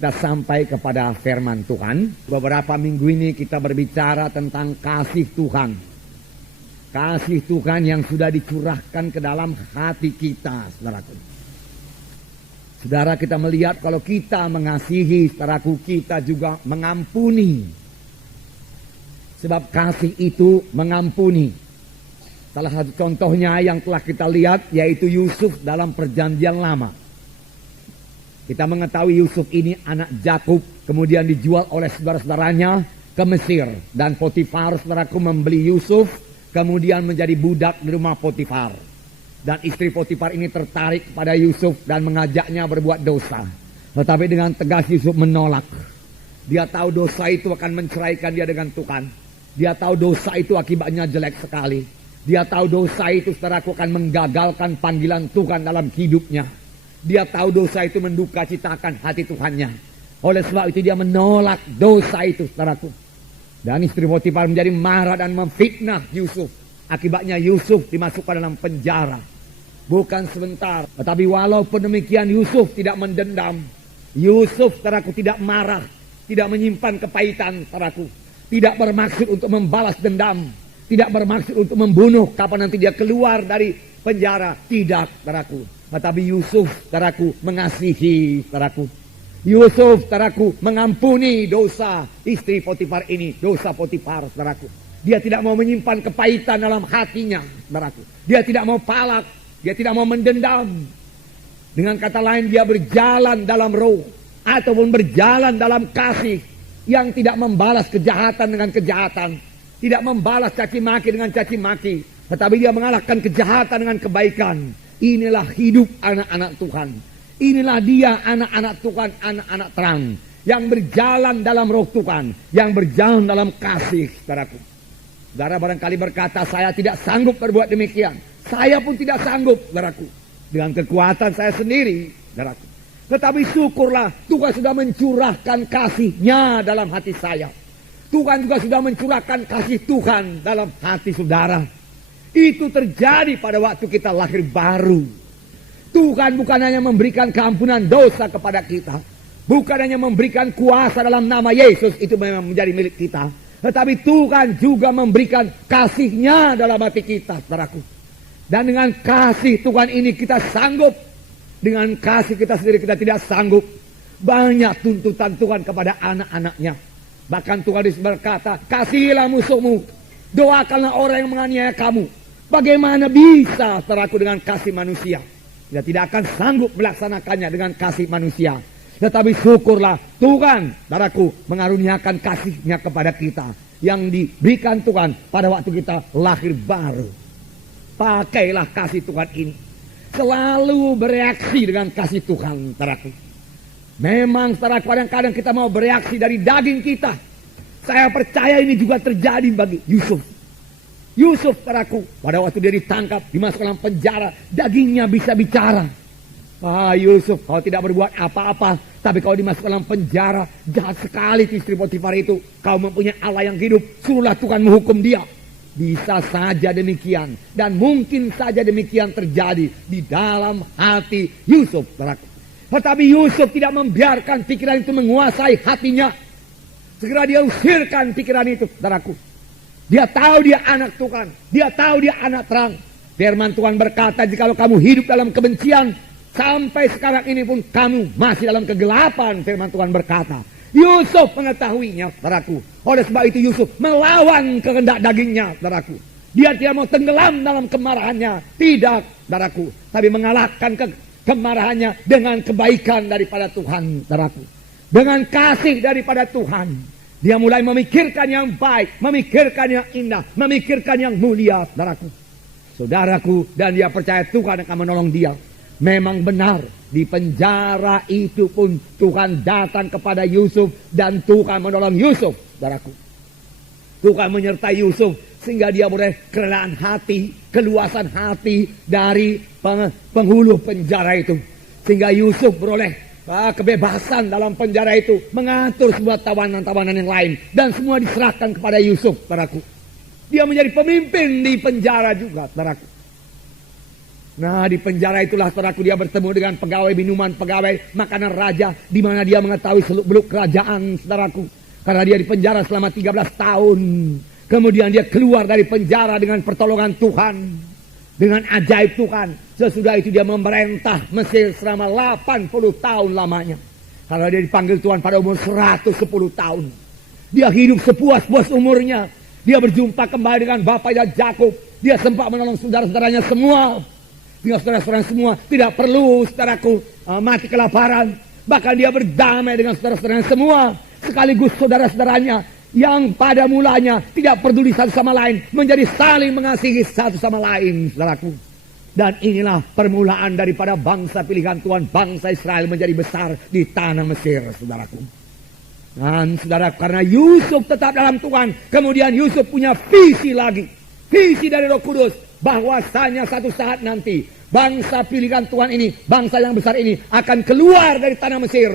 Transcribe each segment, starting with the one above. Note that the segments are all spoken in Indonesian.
kita sampai kepada firman Tuhan. Beberapa minggu ini kita berbicara tentang kasih Tuhan. Kasih Tuhan yang sudah dicurahkan ke dalam hati kita, saudaraku. Saudara, kita melihat kalau kita mengasihi, saudaraku, kita juga mengampuni. Sebab kasih itu mengampuni. Salah satu contohnya yang telah kita lihat yaitu Yusuf dalam perjanjian lama. Kita mengetahui Yusuf ini anak Yakub, kemudian dijual oleh saudara-saudaranya ke Mesir. Dan Potifar, saudaraku, membeli Yusuf, kemudian menjadi budak di rumah Potifar. Dan istri Potifar ini tertarik pada Yusuf dan mengajaknya berbuat dosa. Tetapi dengan tegas Yusuf menolak. Dia tahu dosa itu akan menceraikan dia dengan Tuhan. Dia tahu dosa itu akibatnya jelek sekali. Dia tahu dosa itu, saudaraku, akan menggagalkan panggilan Tuhan dalam hidupnya. Dia tahu dosa itu menduka citakan hati Tuhannya. Oleh sebab itu dia menolak dosa itu, saudaraku. Dan istri Potifar menjadi marah dan memfitnah Yusuf. Akibatnya Yusuf dimasukkan dalam penjara. Bukan sebentar, tetapi walaupun demikian Yusuf tidak mendendam. Yusuf, saudaraku, tidak marah, tidak menyimpan kepahitan, saudaraku. Tidak bermaksud untuk membalas dendam. Tidak bermaksud untuk membunuh kapan nanti dia keluar dari penjara. Tidak, saudaraku. Tetapi Yusuf, saudaraku, mengasihi, saudaraku. Yusuf, saudaraku, mengampuni dosa istri Potifar ini. Dosa Potifar, saudaraku. Dia tidak mau menyimpan kepahitan dalam hatinya, saudaraku. Dia tidak mau palak. Dia tidak mau mendendam. Dengan kata lain, dia berjalan dalam roh. Ataupun berjalan dalam kasih. Yang tidak membalas kejahatan dengan kejahatan. Tidak membalas caci maki dengan caci maki. Tetapi dia mengalahkan kejahatan dengan kebaikan. Inilah hidup anak-anak Tuhan. Inilah dia anak-anak Tuhan, anak-anak terang. Yang berjalan dalam roh Tuhan. Yang berjalan dalam kasih, saudaraku. Saudara barangkali berkata, saya tidak sanggup berbuat demikian. Saya pun tidak sanggup, saudaraku. Dengan kekuatan saya sendiri, saudaraku. Tetapi syukurlah Tuhan sudah mencurahkan kasih-Nya dalam hati saya. Tuhan juga sudah mencurahkan kasih Tuhan dalam hati saudara. Itu terjadi pada waktu kita lahir baru. Tuhan bukan hanya memberikan keampunan dosa kepada kita. Bukan hanya memberikan kuasa dalam nama Yesus, itu memang menjadi milik kita. Tetapi Tuhan juga memberikan kasih-Nya dalam hati kita, saudaraku. Dan dengan kasih Tuhan ini kita sanggup. Dengan kasih kita sendiri kita tidak sanggup. Banyak tuntutan Tuhan kepada anak-anaknya. Bahkan Tuhan berkata, kasihilah musuhmu. Doakanlah orang yang menganiaya kamu. Bagaimana bisa, saudaraku, dengan kasih manusia? Kita tidak akan sanggup melaksanakannya dengan kasih manusia. Tetapi syukurlah Tuhan, saudaraku, mengaruniakan kasih-Nya kepada kita. Yang diberikan Tuhan pada waktu kita lahir baru. Pakailah kasih Tuhan ini. Selalu bereaksi dengan kasih Tuhan, saudaraku. Memang, saudaraku, kadang-kadang kita mau bereaksi dari daging kita. Saya percaya ini juga terjadi bagi Yusuf. Yusuf, saudaraku, pada waktu dia ditangkap, dimasukkan dalam penjara, dagingnya bisa bicara. Yusuf, kau tidak berbuat apa-apa, tapi kau dimasukkan dalam penjara, jahat sekali istri Potifar itu. Kau mempunyai Allah yang hidup, suruhlah Tuhan menghukum dia. Bisa saja demikian, dan mungkin saja demikian terjadi di dalam hati Yusuf, saudaraku. Tetapi Yusuf tidak membiarkan pikiran itu menguasai hatinya. Segera dia usirkan pikiran itu, saudaraku. Dia tahu dia anak Tuhan. Dia tahu dia anak terang. Firman Tuhan berkata, jikalau kamu hidup dalam kebencian, sampai sekarang ini pun kamu masih dalam kegelapan. Firman Tuhan berkata. Yusuf mengetahuinya, saudaraku. Oleh sebab itu Yusuf melawan kehendak dagingnya, saudaraku. Dia tidak mau tenggelam dalam kemarahannya. Tidak, saudaraku. Tapi mengalahkan kemarahannya dengan kebaikan daripada Tuhan, saudaraku. Dengan kasih daripada Tuhan. Dia mulai memikirkan yang baik, memikirkan yang indah, memikirkan yang mulia, saudaraku. Saudaraku, dan dia percaya Tuhan akan menolong dia. Memang benar, di penjara itu pun Tuhan datang kepada Yusuf dan Tuhan menolong Yusuf, saudaraku. Tuhan menyertai Yusuf sehingga dia boleh kerelaan hati, keluasan hati dari penghulu penjara itu. Sehingga Yusuf beroleh kebebasan dalam penjara itu, mengatur semua tawanan-tawanan yang lain, dan semua diserahkan kepada Yusuf, saudaraku. Dia menjadi pemimpin di penjara juga, saudaraku. Nah, di penjara itulah saudaraku dia bertemu dengan pegawai minuman, pegawai makanan raja, di mana dia mengetahui seluk-beluk kerajaan, saudaraku. Karena dia di penjara selama 13 tahun. Kemudian dia keluar dari penjara dengan pertolongan Tuhan, dengan ajaib Tuhan. Sesudah itu dia memerintah Mesir selama 80 tahun lamanya. Karena dia dipanggil Tuhan pada umur 110 tahun. Dia hidup sepuas-puas umurnya. Dia berjumpa kembali dengan bapaknya Yakub. Dia sempat menolong saudara-saudaranya semua. Dengan saudara-saudaranya semua. Tidak perlu saudaraku mati kelaparan. Bahkan dia berdamai dengan saudara-saudaranya semua. Sekaligus saudara-saudaranya yang pada mulanya tidak peduli satu sama lain. Menjadi saling mengasihi satu sama lain, saudaraku. Dan inilah permulaan daripada bangsa pilihan Tuhan. Bangsa Israel menjadi besar di tanah Mesir, saudaraku. Dan saudara, karena Yusuf tetap dalam Tuhan, kemudian Yusuf punya visi lagi. Visi dari Roh Kudus. Bahwasanya satu saat nanti bangsa pilihan Tuhan ini, bangsa yang besar ini akan keluar dari tanah Mesir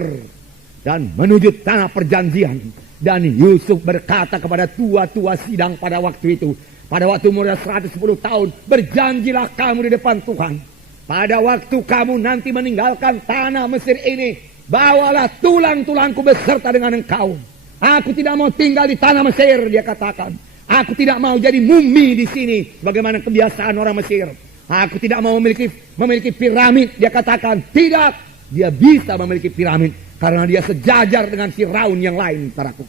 dan menuju tanah perjanjian. Dan Yusuf berkata kepada tua-tua sidang pada waktu itu, pada waktu umurnya 110 tahun, berjanjilah kamu di depan Tuhan. Pada waktu kamu nanti meninggalkan tanah Mesir ini, bawalah tulang-tulangku beserta dengan engkau. Aku tidak mau tinggal di tanah Mesir, dia katakan. Aku tidak mau jadi mumi di sini, bagaimana kebiasaan orang Mesir. Aku tidak mau memiliki piramid, dia katakan. Tidak, dia bisa memiliki piramid karena dia sejajar dengan Firaun yang lain, saudaraku.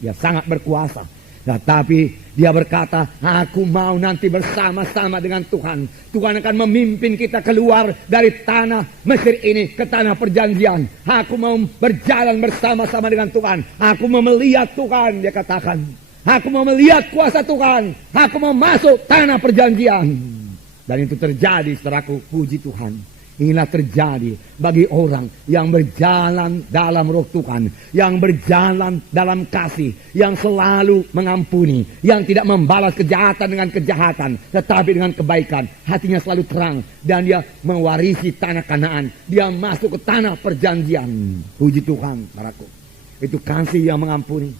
Dia sangat berkuasa. Tetapi dia berkata, aku mau nanti bersama-sama dengan Tuhan. Tuhan akan memimpin kita keluar dari tanah Mesir ini ke tanah perjanjian. Aku mau berjalan bersama-sama dengan Tuhan. Aku mau melihat Tuhan, dia katakan. Aku mau melihat kuasa Tuhan. Aku mau masuk tanah perjanjian. Dan itu terjadi, saudaraku, puji Tuhan. Inilah terjadi bagi orang yang berjalan dalam Roh Tuhan, yang berjalan dalam kasih, yang selalu mengampuni, yang tidak membalas kejahatan dengan kejahatan, tetapi dengan kebaikan. Hatinya selalu terang dan dia mewarisi tanah Kanaan. Dia masuk ke tanah perjanjian. Puji Tuhan, saudaraku. Itu kasih yang mengampuni,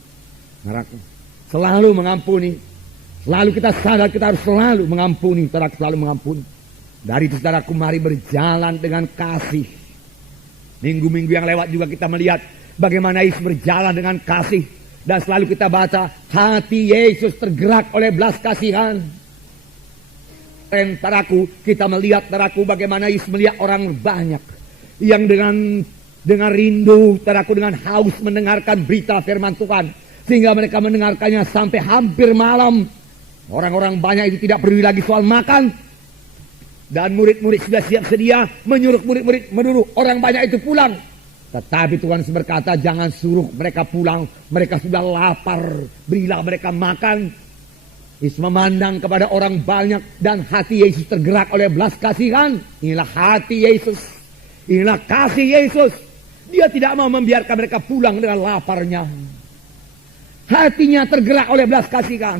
saudaraku. Selalu mengampuni. Selalu kita sadar kita harus selalu mengampuni, saudaraku, selalu mengampuni. Dari itu saudaraku, mari berjalan dengan kasih. Minggu-minggu yang lewat juga kita melihat bagaimana Yesus berjalan dengan kasih. Dan selalu kita baca, hati Yesus tergerak oleh belas kasihan. Dan saudaraku, kita melihat saudaraku bagaimana Yesus melihat orang banyak. Yang dengan rindu, saudaraku, dengan haus mendengarkan berita firman Tuhan. Sehingga mereka mendengarkannya sampai hampir malam. Orang-orang banyak itu tidak peduli lagi soal makan. Dan murid-murid sudah siap sedia menyuruh murid-murid menurut orang banyak itu pulang. Tetapi Tuhan berkata, jangan suruh mereka pulang. Mereka sudah lapar. Berilah mereka makan. Yesus memandang kepada orang banyak dan hati Yesus tergerak oleh belas kasihan. Inilah hati Yesus. Inilah kasih Yesus. Dia tidak mau membiarkan mereka pulang dengan laparnya. Hatinya tergerak oleh belas kasihan.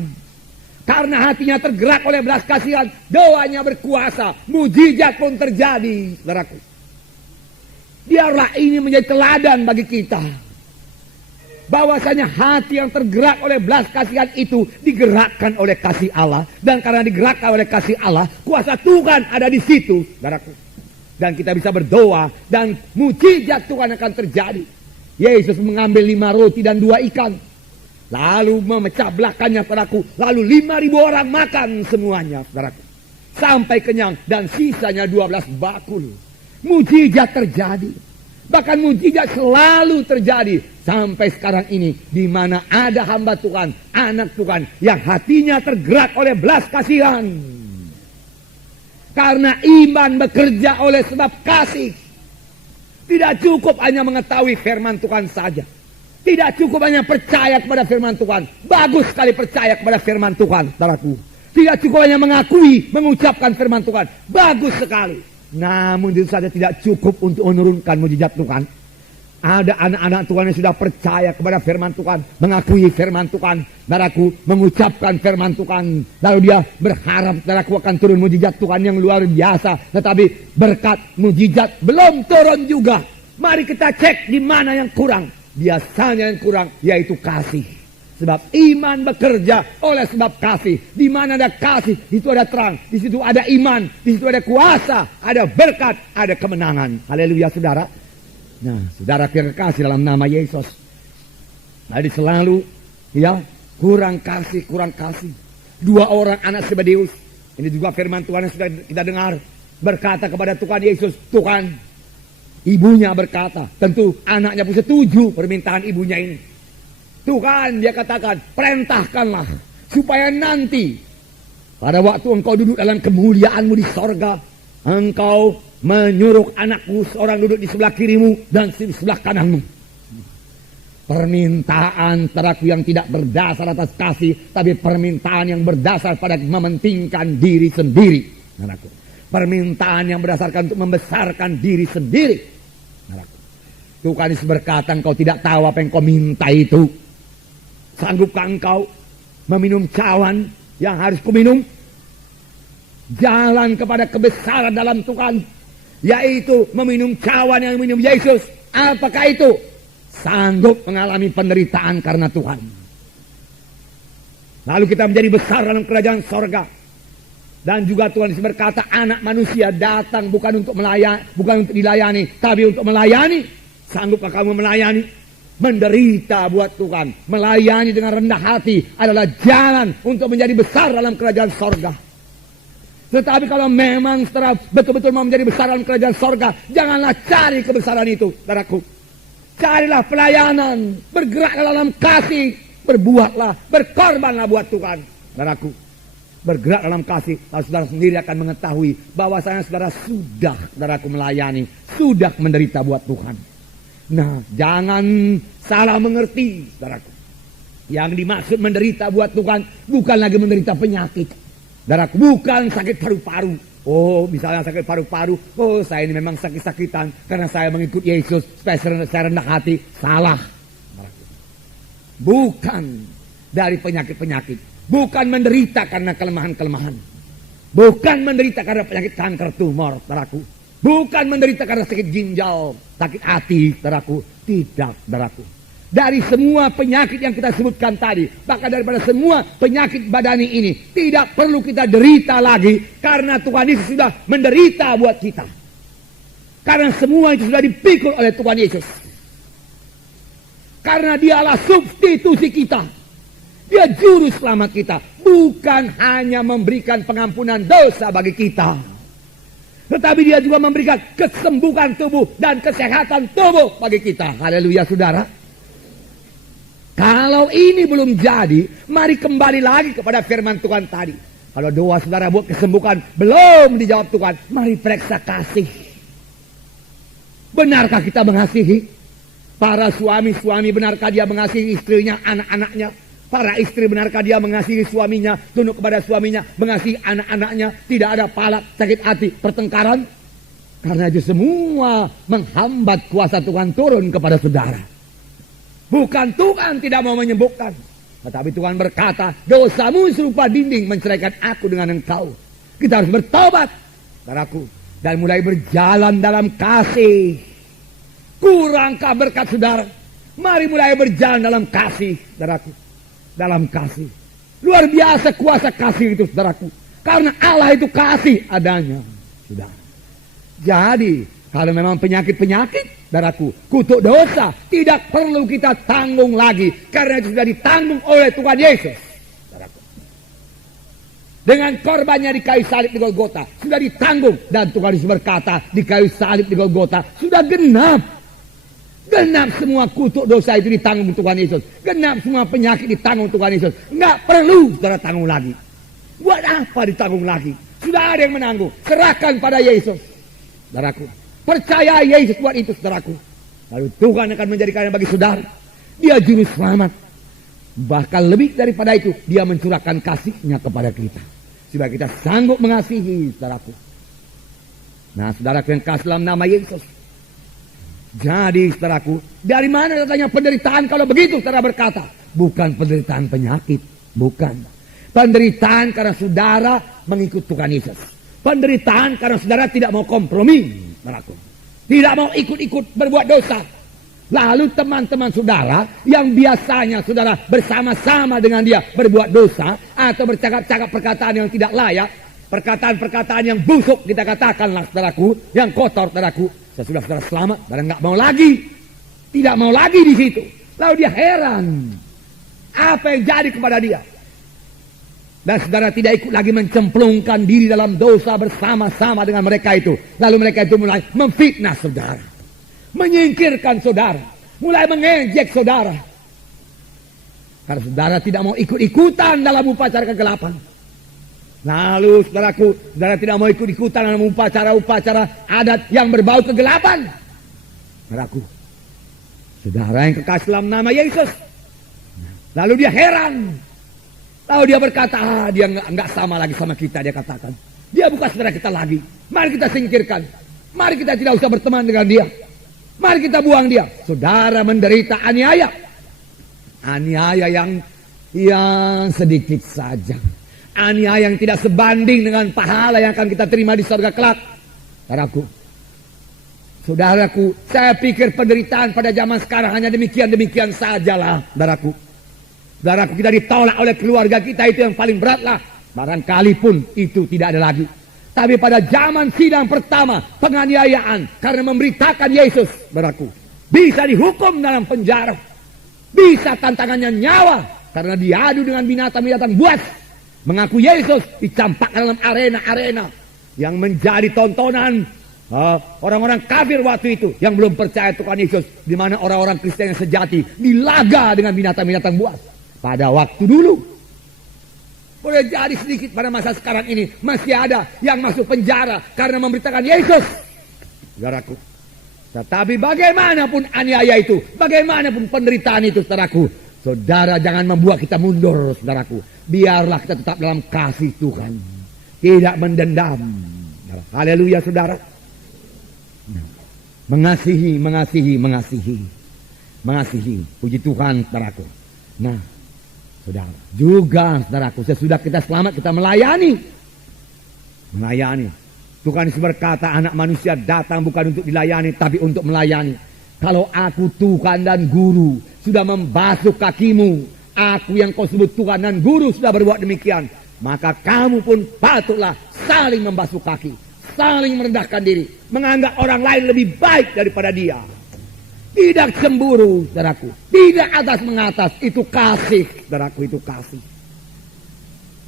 Karena hatinya tergerak oleh belas kasihan, doanya berkuasa, mujizat pun terjadi, saudaraku. Biarlah ini menjadi teladan bagi kita. Bahwasanya hati yang tergerak oleh belas kasihan itu digerakkan oleh kasih Allah. Dan karena digerakkan oleh kasih Allah, kuasa Tuhan ada di situ, saudaraku. Dan kita bisa berdoa dan mujizat Tuhan akan terjadi. Yesus mengambil 5 roti dan 2 ikan. Lalu memecah belahkannya, saudaraku. Lalu 5.000 orang makan semuanya, saudaraku. Sampai kenyang dan sisanya 12 bakul. Mujizat terjadi. Bahkan mujizat selalu terjadi sampai sekarang ini, di mana ada hamba Tuhan, anak Tuhan yang hatinya tergerak oleh belas kasihan. Karena iman bekerja oleh sebab kasih. Tidak cukup hanya mengetahui firman Tuhan saja. Tidak cukup hanya percaya kepada firman Tuhan. Bagus sekali percaya kepada firman Tuhan, saudaraku. Tidak cukup hanya mengakui, mengucapkan firman Tuhan. Bagus sekali. Namun itu saja tidak cukup untuk menurunkan mujizat Tuhan. Ada anak-anak Tuhan yang sudah percaya kepada firman Tuhan, mengakui firman Tuhan, saudaraku, mengucapkan firman Tuhan. Lalu dia berharap, saudaraku, akan turun mujizat Tuhan yang luar biasa. Tetapi berkat mujizat belum turun juga. Mari kita cek di mana yang kurang. Biasanya yang kurang yaitu kasih. Sebab iman bekerja oleh sebab kasih. Di mana ada kasih, di situ ada terang. Di situ ada iman, di situ ada kuasa, ada berkat, ada kemenangan. Haleluya saudara. Nah, saudara yang kekasih dalam nama Yesus. Jadi selalu ya kurang kasih. Dua orang anak Zebedeus. Ini juga firman Tuhan yang sudah kita dengar. Berkata kepada Tuhan Yesus, Tuhan. Ibunya berkata, tentu anaknya pun setuju permintaan ibunya ini. Tuhan, dia katakan, perintahkanlah supaya nanti pada waktu engkau duduk dalam kemuliaanmu di sorga, engkau menyuruh anakku seorang duduk di sebelah kirimu dan di sebelah kananmu. Permintaan saudaraku yang tidak berdasar atas kasih, tapi permintaan yang berdasar pada mementingkan diri sendiri. Saudaraku. Permintaan yang berdasarkan untuk membesarkan diri sendiri. Saudaraku. Tuhan Yesus berkata, engkau tidak tahu apa yang kau minta itu. Sanggupkah engkau meminum cawan yang harus kuminum? Jalan kepada kebesaran dalam Tuhan, yaitu meminum cawan yang minum Yesus. Apakah itu? Sanggup mengalami penderitaan karena Tuhan. Lalu kita menjadi besar dalam kerajaan sorga. Dan juga Tuhan Yesus berkata, anak manusia datang bukan untuk melayani, bukan untuk dilayani, tapi untuk melayani. Sanggupkah kamu melayani? Menderita buat Tuhan, melayani dengan rendah hati adalah jalan untuk menjadi besar dalam kerajaan sorga. Tetapi kalau memang setelah betul-betul mau menjadi besar dalam kerajaan sorga, janganlah cari kebesaran itu, saudaraku. Carilah pelayanan, bergerak dalam kasih, berbuatlah, berkorbanlah buat Tuhan, saudaraku. Bergerak dalam kasih, lalu saudara sendiri akan mengetahui bahwasanya saudara sudah, saudaraku, melayani, sudah menderita buat Tuhan. Nah, jangan salah mengerti, saudaraku. Yang dimaksud menderita buat Tuhan bukan lagi menderita penyakit, saudaraku, bukan sakit paru-paru. Oh, misalnya sakit paru-paru, oh saya ini memang sakit-sakitan karena saya mengikut Yesus, supaya saya rendah hati. Salah, saudaraku. Bukan dari penyakit-penyakit, bukan menderita karena kelemahan-kelemahan, bukan menderita karena penyakit kanker tumor, saudaraku. Bukan menderita karena sakit ginjal, sakit hati, saudaraku. Tidak, saudaraku. Dari semua penyakit yang kita sebutkan tadi, bahkan daripada semua penyakit badani ini, tidak perlu kita derita lagi, karena Tuhan Yesus sudah menderita buat kita. Karena semua itu sudah dipikul oleh Tuhan Yesus. Karena dialah substitusi kita. Dia juru selamat kita. Bukan hanya memberikan pengampunan dosa bagi kita, tetapi dia juga memberikan kesembuhan tubuh dan kesehatan tubuh bagi kita. Haleluya saudara. Kalau ini belum jadi, mari kembali lagi kepada firman Tuhan tadi. Kalau doa saudara buat kesembuhan belum dijawab Tuhan, mari periksa kasih. Benarkah kita mengasihi? Para suami-suami, benarkah dia mengasihi istrinya, anak-anaknya? Para istri, benarkah dia mengasihi suaminya, tunduk kepada suaminya, mengasihi anak-anaknya, tidak ada palak, sakit hati, pertengkaran? Karena itu semua menghambat kuasa Tuhan turun kepada saudara. Bukan Tuhan tidak mau menyembuhkan, tetapi Tuhan berkata, dosamu serupa dinding menceraikan aku dengan engkau. Kita harus bertobat, saudaraku, dan mulai berjalan dalam kasih. Kurangkah berkat saudara? Mari mulai berjalan dalam kasih, saudaraku. Dalam kasih. Luar biasa kuasa kasih itu, saudaraku. Karena Allah itu kasih adanya, saudara. Jadi, kalau memang penyakit-penyakit, saudaraku, kutuk dosa, tidak perlu kita tanggung lagi. Karena itu sudah ditanggung oleh Tuhan Yesus, saudaraku. Dengan korbannya di kayu salib di Golgota, sudah ditanggung. Dan Tuhan Yesus berkata, di kayu salib di Golgota, sudah genap. Genap semua kutuk dosa itu ditanggung Tuhan Yesus. Genap semua penyakit ditanggung Tuhan Yesus. Enggak perlu saudara tanggung lagi. Buat apa ditanggung lagi? Sudah ada yang menanggung. Serahkan pada Yesus, saudaraku. Percaya Yesus buat itu, saudaraku. Lalu Tuhan akan menjadikannya bagi saudara. Dia juru selamat. Bahkan lebih daripada itu, dia mencurahkan kasihnya kepada kita. Supaya kita sanggup mengasihi, saudaraku. Nah, saudaraku yang kasih dalam nama Yesus. Jadi saudaraku, dari mana datangnya penderitaan kalau begitu? Saudara berkata, bukan penderitaan penyakit, bukan. Penderitaan karena saudara mengikut Tuhan Yesus. Penderitaan karena saudara tidak mau kompromi, saudaraku. Tidak mau ikut-ikut berbuat dosa. Lalu teman-teman saudara yang biasanya saudara bersama-sama dengan dia berbuat dosa atau bercakap-cakap perkataan yang tidak layak, perkataan-perkataan yang busuk kita katakanlah saudaraku, yang kotor saudaraku, sesudah saudara selamat, saudara nggak mau lagi, tidak mau lagi di situ. Lalu dia heran, apa yang jadi kepada dia? Dan saudara tidak ikut lagi mencemplungkan diri dalam dosa bersama-sama dengan mereka itu. Lalu mereka itu mulai memfitnah saudara, menyingkirkan saudara, mulai mengejek saudara. Karena saudara tidak mau ikut-ikutan dalam upacara kegelapan. Lalu saudaraku, saudara tidak mau ikut-ikutan dalam upacara-upacara adat yang berbau kegelapan. Saudaraku, saudara yang kekasih dalam nama Yesus. Lalu dia heran. Lalu dia berkata, dia enggak sama lagi sama kita, dia katakan. Dia bukan saudara kita lagi. Mari kita singkirkan. Mari kita tidak usah berteman dengan dia. Mari kita buang dia. Saudara menderita aniaya. Aniaya yang sedikit saja. Aniaya yang tidak sebanding dengan pahala yang akan kita terima di surga kelak. Saudaraku, saya pikir penderitaan pada zaman sekarang hanya demikian-demikian sajalah, saudaraku. Saudaraku, kita ditolak oleh keluarga kita, itu yang paling berat lah. Barangkali pun itu tidak ada lagi. Tapi pada zaman sidang pertama, penganiayaan karena memberitakan Yesus, saudaraku, bisa dihukum dalam penjara. Bisa tantangannya nyawa karena diadu dengan binatang-binatang buas. Mengaku Yesus dicampakkan dalam arena-arena yang menjadi tontonan orang-orang kafir waktu itu yang belum percaya Tuhan Yesus, di mana orang-orang Kristen yang sejati dilaga dengan binatang-binatang buas. Pada waktu dulu, boleh jadi sedikit pada masa sekarang ini masih ada yang masuk penjara karena memberitakan Yesus, saudaraku. Tetapi bagaimanapun aniaya itu, bagaimanapun penderitaan itu, saudaraku, saudara jangan membuat kita mundur, saudaraku. Biarlah kita tetap dalam kasih Tuhan, tidak mendendam. Haleluya, saudara. Mengasihi. Puji Tuhan, saudaraku. Nah, saudara, juga saudaraku, sesudah kita selamat kita melayani. Tuhan Yesus berkata, anak manusia datang bukan untuk dilayani, tapi untuk melayani. Kalau aku Tuhan dan Guru sudah membasuh kakimu, aku yang kau sebut Tuhan dan Guru sudah berbuat demikian, maka kamu pun patutlah saling membasuh kaki, saling merendahkan diri, menganggap orang lain lebih baik daripada dia. Tidak cemburu, saudaraku. Tidak atas mengatas. Itu kasih, saudaraku, itu kasih.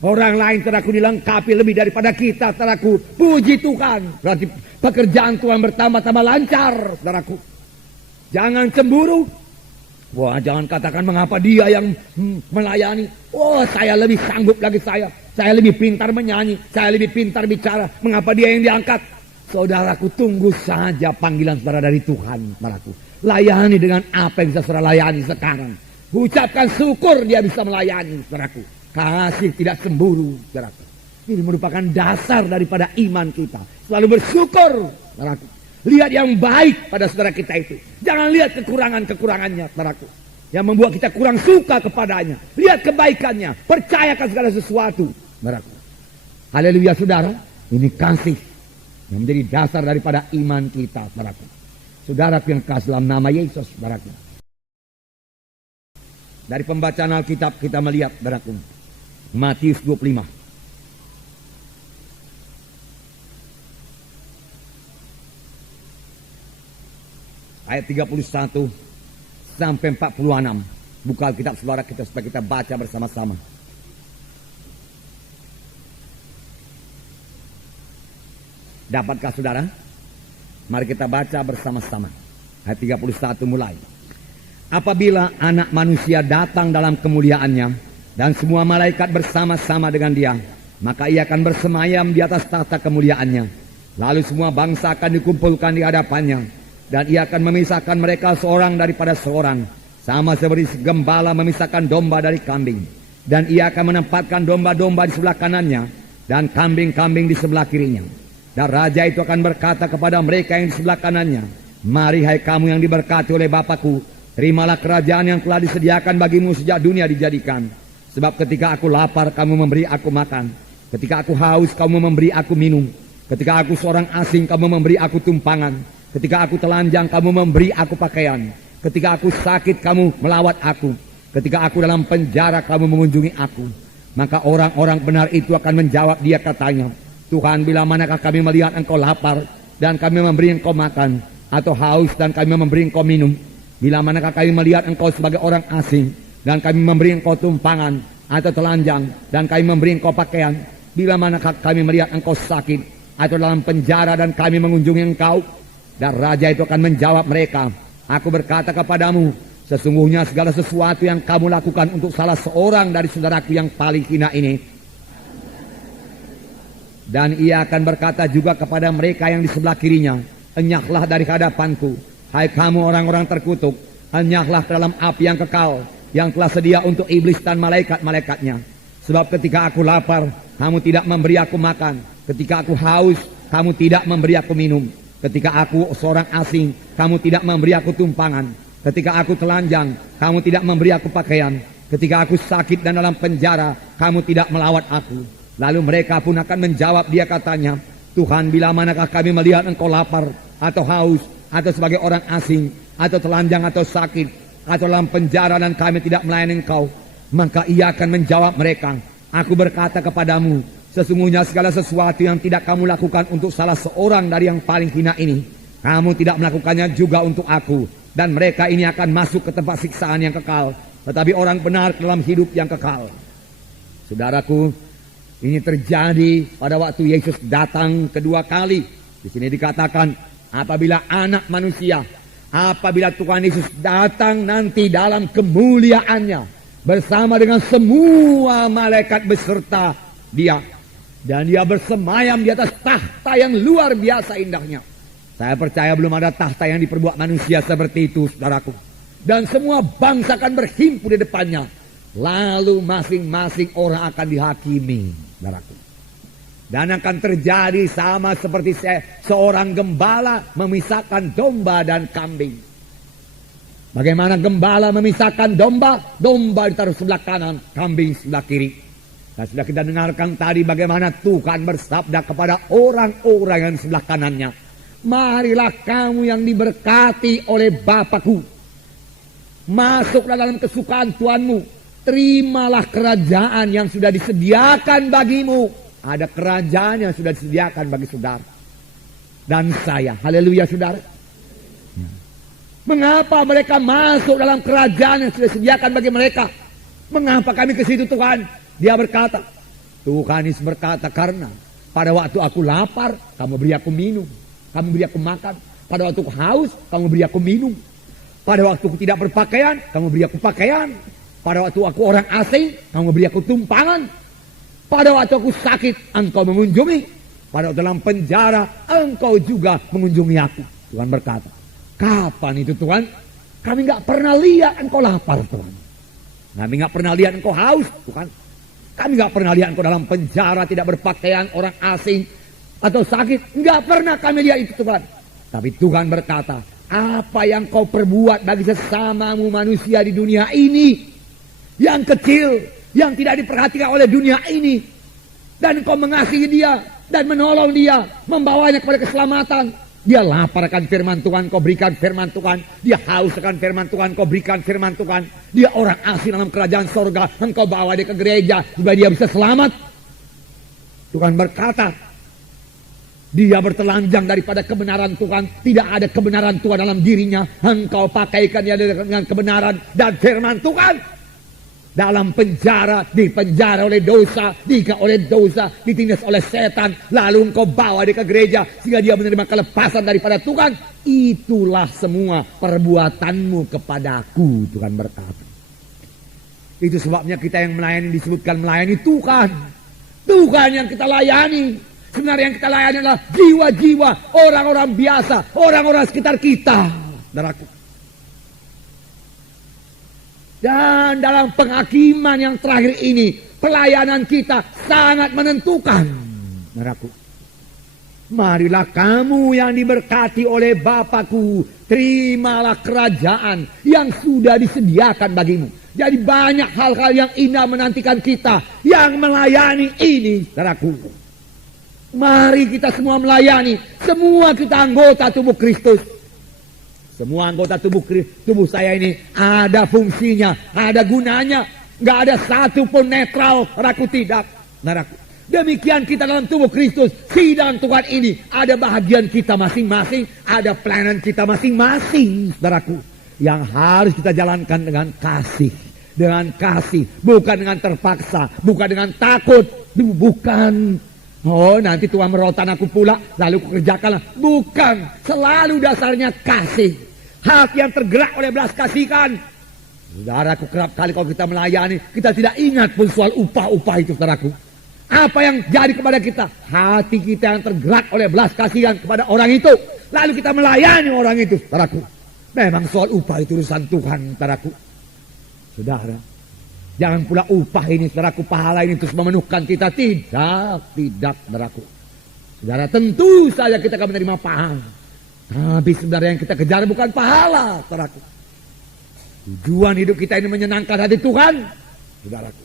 Orang lain, saudaraku, dilengkapi lebih daripada kita, saudaraku. Puji Tuhan. Berarti pekerjaan Tuhan bertambah-tambah lancar, saudaraku. Jangan cemburu. Wah, jangan katakan mengapa dia yang melayani. Oh, saya lebih sanggup lagi saya. Saya lebih pintar menyanyi. Saya lebih pintar bicara. Mengapa dia yang diangkat? Saudaraku, tunggu saja panggilan saudara dari Tuhan, saudaraku. Layani dengan apa yang bisa saudara layani sekarang. Ucapkan syukur dia bisa melayani, saudaraku. Kasih tidak cemburu, saudaraku. Ini merupakan dasar daripada iman kita. Selalu bersyukur, saudaraku. Lihat yang baik pada saudara kita itu. Jangan lihat kekurangan-kekurangannya, saudaraku. Yang membuat kita kurang suka kepadanya. Lihat kebaikannya. Percayakan segala sesuatu, saudaraku. Haleluya, saudara. Ini kasih yang menjadi dasar daripada iman kita, saudaraku. Saudara yang kasih dalam nama Yesus, saudaraku. Dari pembacaan Alkitab kita melihat, saudaraku, Matius 25. Ayat 31 sampai 46. Buka Alkitab saudara kita supaya kita baca bersama-sama. Dapatkah saudara? Mari kita baca bersama-sama. Ayat 31 mulai. Apabila anak manusia datang dalam kemuliaannya dan semua malaikat bersama-sama dengan dia, maka ia akan bersemayam di atas tahta kemuliaannya. Lalu semua bangsa akan dikumpulkan di hadapannya, dan ia akan memisahkan mereka seorang daripada seorang, sama seperti gembala memisahkan domba dari kambing. Dan ia akan menempatkan domba-domba di sebelah kanannya dan kambing-kambing di sebelah kirinya. Dan raja itu akan berkata kepada mereka yang di sebelah kanannya, mari hai kamu yang diberkati oleh Bapakku, terimalah kerajaan yang telah disediakan bagimu sejak dunia dijadikan. Sebab ketika aku lapar, kamu memberi aku makan. Ketika aku haus, kamu memberi aku minum. Ketika aku seorang asing, kamu memberi aku tumpangan. Ketika aku telanjang, kamu memberi aku pakaian. Ketika aku sakit, kamu melawat aku. Ketika aku dalam penjara, kamu mengunjungi aku. Maka orang-orang benar itu akan menjawab dia katanya, Tuhan, bila manakah kami melihat engkau lapar dan kami memberi engkau makan, atau haus dan kami memberi engkau minum? Bila manakah kami melihat engkau sebagai orang asing dan kami memberi engkau tumpangan atau telanjang dan kami memberi engkau pakaian? Bila manakah kami melihat engkau sakit atau dalam penjara dan kami mengunjungi engkau? Dan raja itu akan menjawab mereka, aku berkata kepadamu, sesungguhnya segala sesuatu yang kamu lakukan untuk salah seorang dari saudaraku yang paling hina ini. Dan ia akan berkata juga kepada mereka yang di sebelah kirinya, enyahlah dari hadapanku, hai kamu orang-orang terkutuk, enyahlah ke dalam api yang kekal, yang telah sedia untuk iblis dan malaikat-malaikatnya. Sebab ketika aku lapar, kamu tidak memberi aku makan. Ketika aku haus, kamu tidak memberi aku minum. Ketika aku seorang asing, kamu tidak memberi aku tumpangan. Ketika aku telanjang, kamu tidak memberi aku pakaian. Ketika aku sakit dan dalam penjara, kamu tidak melawat aku. Lalu mereka pun akan menjawab dia katanya, Tuhan, bila manakah kami melihat engkau lapar, atau haus, atau sebagai orang asing, atau telanjang, atau sakit, atau dalam penjara dan kami tidak melayani engkau? Maka ia akan menjawab mereka, aku berkata kepadamu, sesungguhnya segala sesuatu yang tidak kamu lakukan untuk salah seorang dari yang paling hina ini, kamu tidak melakukannya juga untuk aku. Dan mereka ini akan masuk ke tempat siksaan yang kekal, tetapi orang benar dalam hidup yang kekal. Saudaraku, ini terjadi pada waktu Yesus datang kedua kali. Di sini dikatakan, apabila anak manusia, apabila Tuhan Yesus datang nanti dalam kemuliaannya, bersama dengan semua malaikat beserta dia. Dan dia bersemayam di atas tahta yang luar biasa indahnya. Saya percaya belum ada tahta yang diperbuat manusia seperti itu, saudaraku. Dan semua bangsa akan berhimpun di depannya. Lalu masing-masing orang akan dihakimi, saudaraku. Dan akan terjadi sama seperti seorang gembala memisahkan domba dan kambing. Bagaimana gembala memisahkan domba? Domba ditaruh sebelah kanan, kambing sebelah kiri. Dan sudah kita dengarkan tadi bagaimana Tuhan bersabda kepada orang-orang yang sebelah kanannya, marilah kamu yang diberkati oleh Bapakku, masuklah dalam kesukaan Tuhanmu, terimalah kerajaan yang sudah disediakan bagimu. Ada kerajaan yang sudah disediakan bagi saudara dan saya. Haleluya, saudara. Mengapa mereka masuk dalam kerajaan yang sudah disediakan bagi mereka? Mengapa kami ke situ, Tuhan? Dia berkata, Tuhan Yesus berkata, karena pada waktu aku lapar, kamu beri aku minum. Kamu beri aku makan. Pada waktu aku haus, kamu beri aku minum. Pada waktu aku tidak berpakaian, kamu beri aku pakaian. Pada waktu aku orang asing, kamu beri aku tumpangan. Pada waktu aku sakit, engkau mengunjungi. Pada waktu dalam penjara, engkau juga mengunjungi aku. Tuhan berkata, kapan itu Tuhan? Kami nggak pernah lihat engkau lapar, Tuhan. Kami nggak pernah lihat engkau haus, Tuhan. Kami nggak pernah lihat engkau dalam penjara, tidak berpakaian, orang asing, atau sakit. Nggak pernah kami lihat itu, Tuhan. Tapi Tuhan berkata, apa yang kau perbuat bagi sesamamu manusia di dunia ini, yang kecil, yang tidak diperhatikan oleh dunia ini, dan kau mengasihi dia, dan menolong dia, membawanya kepada keselamatan. Dia lapar akan firman Tuhan, kau berikan firman Tuhan. Dia haus akan firman Tuhan, kau berikan firman Tuhan. Dia orang asing dalam kerajaan sorga, engkau bawa dia ke gereja supaya dia bisa selamat. Tuhan berkata, dia bertelanjang daripada kebenaran Tuhan. Tidak ada kebenaran Tuhan dalam dirinya. Engkau pakaikan dia dengan kebenaran dan firman Tuhan. Dalam penjara, dipenjara oleh dosa, diikat oleh dosa, ditindas oleh setan, lalu engkau bawa dia ke gereja sehingga dia menerima kelepasan daripada Tuhan. Itulah semua perbuatanmu kepadaku, Tuhan berkata. Itu sebabnya kita yang melayani disebutkan melayani Tuhan. Tuhan yang kita layani. Sebenarnya yang kita layani adalah jiwa-jiwa orang-orang biasa, orang-orang sekitar kita, saudaraku. Dan dalam penghakiman yang terakhir ini, pelayanan kita sangat menentukan, saudaraku. Marilah kamu yang diberkati oleh Bapakku, terimalah kerajaan yang sudah disediakan bagimu. Jadi banyak hal-hal yang indah menantikan kita yang melayani ini, saudaraku. Mari kita semua melayani, semua kita anggota tubuh Kristus. Semua anggota tubuh saya ini ada fungsinya, ada gunanya. Nggak ada satu pun netral, saudaraku, tidak. Saudaraku. Demikian kita dalam tubuh Kristus. Sidang Tuhan ini ada bahagian kita masing-masing, ada pelayanan kita masing-masing, saudaraku. Yang harus kita jalankan dengan kasih. Dengan kasih, bukan dengan terpaksa, bukan dengan takut, bukan. Oh, nanti Tuhan merotan aku pula, lalu kukerjakanlah. Bukan, selalu dasarnya kasih. Hati yang tergerak oleh belas kasihan. Saudaraku, kerap kali kalau kita melayani, kita tidak ingat pun soal upah-upah itu, saudaraku. Apa yang jadi kepada kita? Hati kita yang tergerak oleh belas kasihan kepada orang itu. Lalu kita melayani orang itu, saudaraku. Memang soal upah itu urusan Tuhan, saudaraku. Saudara, jangan pula upah ini, saudaraku, pahala ini terus memenuhkan kita. Tidak, saudaraku. Saudara, tentu saja kita akan menerima pahala. Tapi sebenarnya yang kita kejar bukan pahala, saudaraku. Tujuan hidup kita ini menyenangkan hati Tuhan, saudaraku.